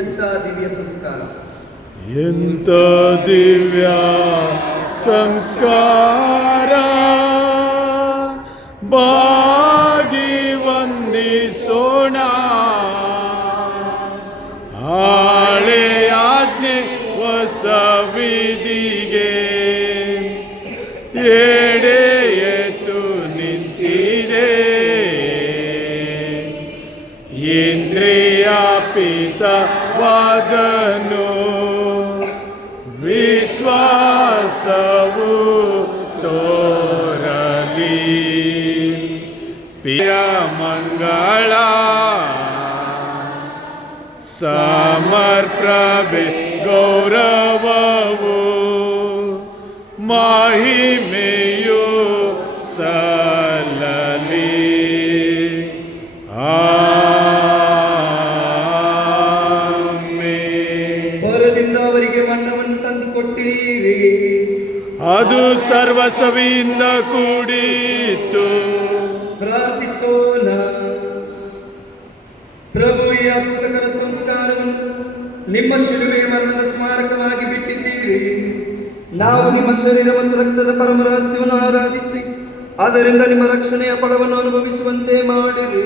ಎಂಥ ದಿವ್ಯ ಸಂಸ್ಕಾರ, ಎಂಥ ದಿವ್ಯ ಸಂಸ್ಕಾರ, ಬಾಗಿ ವಂದಿಸೋಣ. ಹಳೆಯಾಜ್ಞೆ ಹೊಸ ವಿಧಿಗೆ ಎಡೆ ಎತ್ತು ನಿಂತಿದೆ. ಇಂದ್ರಿಯ ಪಿತವಾದನು ವಿಶ್ವಾಸವು ತೋರಲಿ. ಪ್ರಿಯ ಮಂಗಳ ಸಮರ್ಪ್ರಭೆ ಗೌರವವು ಮಹಿಮೆಯು ಸಲ್ಲಲಿ. ಹೊರದಿಂದ ಅವರಿಗೆ ಮನ್ನವನ್ನು ತಂದು ಕೊಟ್ಟಿರಿ, ಅದು ಸರ್ವಸವಿಯಿಂದ ಕೂಡಿತ್ತು. ಪ್ರಾರ್ಥಿಸೋಣ. ಪ್ರಭು, ಈ ಅದ್ಭುತಕರ ಸಂಸ್ಕಾರವನ್ನು ನಿಮ್ಮ ಶಿಲುಬೆಯ ಮರಣದ ಸ್ಮಾರಕವಾಗಿ ಬಿಟ್ಟಿದ್ದೀರಿ. ನಾವು ನಿಮ್ಮ ಶರೀರ ಮತ್ತು ರಕ್ತದ ಪರಮ ರಹಸ್ಯವನ್ನು ಆರಾಧಿಸಿ ಅದರಿಂದ ನಿಮ್ಮ ರಕ್ಷಣೆಯ ಫಲವನ್ನು ಅನುಭವಿಸುವಂತೆ ಮಾಡಿರಿ.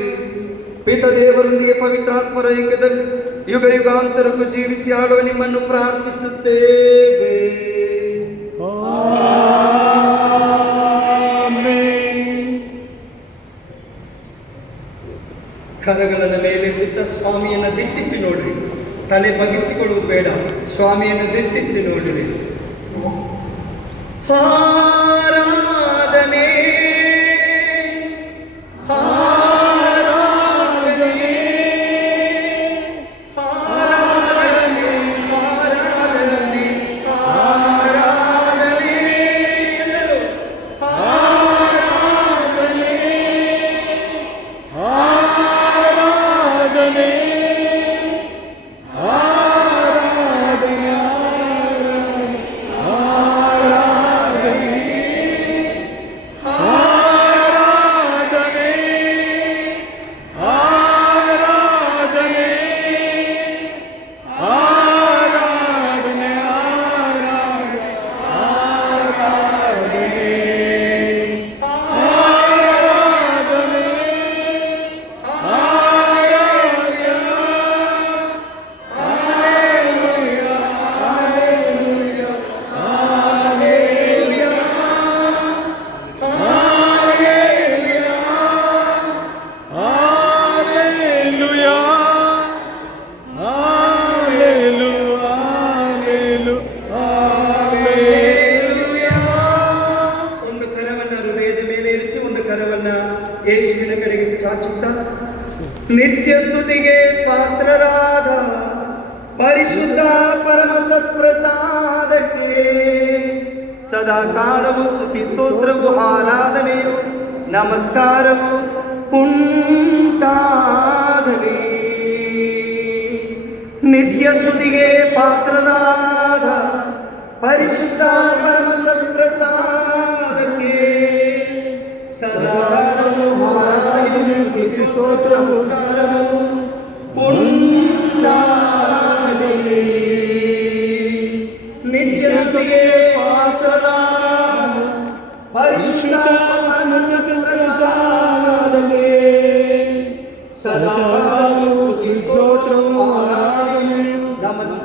ಪಿತ ದೇವರೊಂದಿಗೆ ಪವಿತ್ರಾತ್ಮರ ಐಕ್ಯದಲ್ಲಿ ಯುಗ ಯುಗಾಂತರಕ್ಕೂ ಜೀವಿಸಿ ಆಳುವ ನಿಮ್ಮನ್ನು ಪ್ರಾರ್ಥಿಸುತ್ತೇವೆ. ಕರಗಳ ಮೇಲೆ ಬುದ್ಧ ಸ್ವಾಮಿಯನ್ನು ದಿಟ್ಟಿಸಿ ನೋಡ್ರಿ. ತಲೆ ಬಗ್ಗಿಸಿಕೊಳ್ಳುವುದು ಬೇಡ, ಸ್ವಾಮಿಯನ್ನು ದಿಟ್ಟಿಸಿ ನೋಡ್ರಿ. ಆರಾಧನೆ ಯೇಸುವಿನ ಕಡೆಗೆ ಚಾಚುತ್ತಾ, ನಿತ್ಯ ಸ್ತುತಿಗೆ ಪಾತ್ರರಾದ ಪರಿಶುದ್ಧ ಪರಮ ಸತ್ಪ್ರಸಾದಕ್ಕೆ ಸದಾ ಕಾಲವು ಸ್ತುತಿ ಸ್ತೋತ್ರವು ಆರಾಧನೆಯು ನಮಸ್ಕಾರವು ಉಂಟಾಗಲಿ. ನಿತ್ಯ ಸ್ತುತಿಗೆ ಪಾತ್ರರಾದ ಪರಿಶುದ್ಧ ಪರಮ ಸತ್ಪ್ರಸಾದಕ್ಕೆ ಸದಾ ಕಾಲವು ಆರಾಧನೆಯು ಸ್ತುತಿ ಸ್ತೋತ್ರವು ಉಂಟಾಗಲಿ. ನಿತ್ಯ ಸ್ತುತಿಗೆ ಪಾತ್ರರಾದ ಪರಿಶುದ್ಧ ಪರಮ ಸತ್ಪ್ರಸಾದಕ್ಕೆ ಸದಾ ಕಾಲವು ಸ್ತುತಿ ಸ್ತೋತ್ರವು ಆರಾಧನೆಯು ನಮಸ್ಕಾರ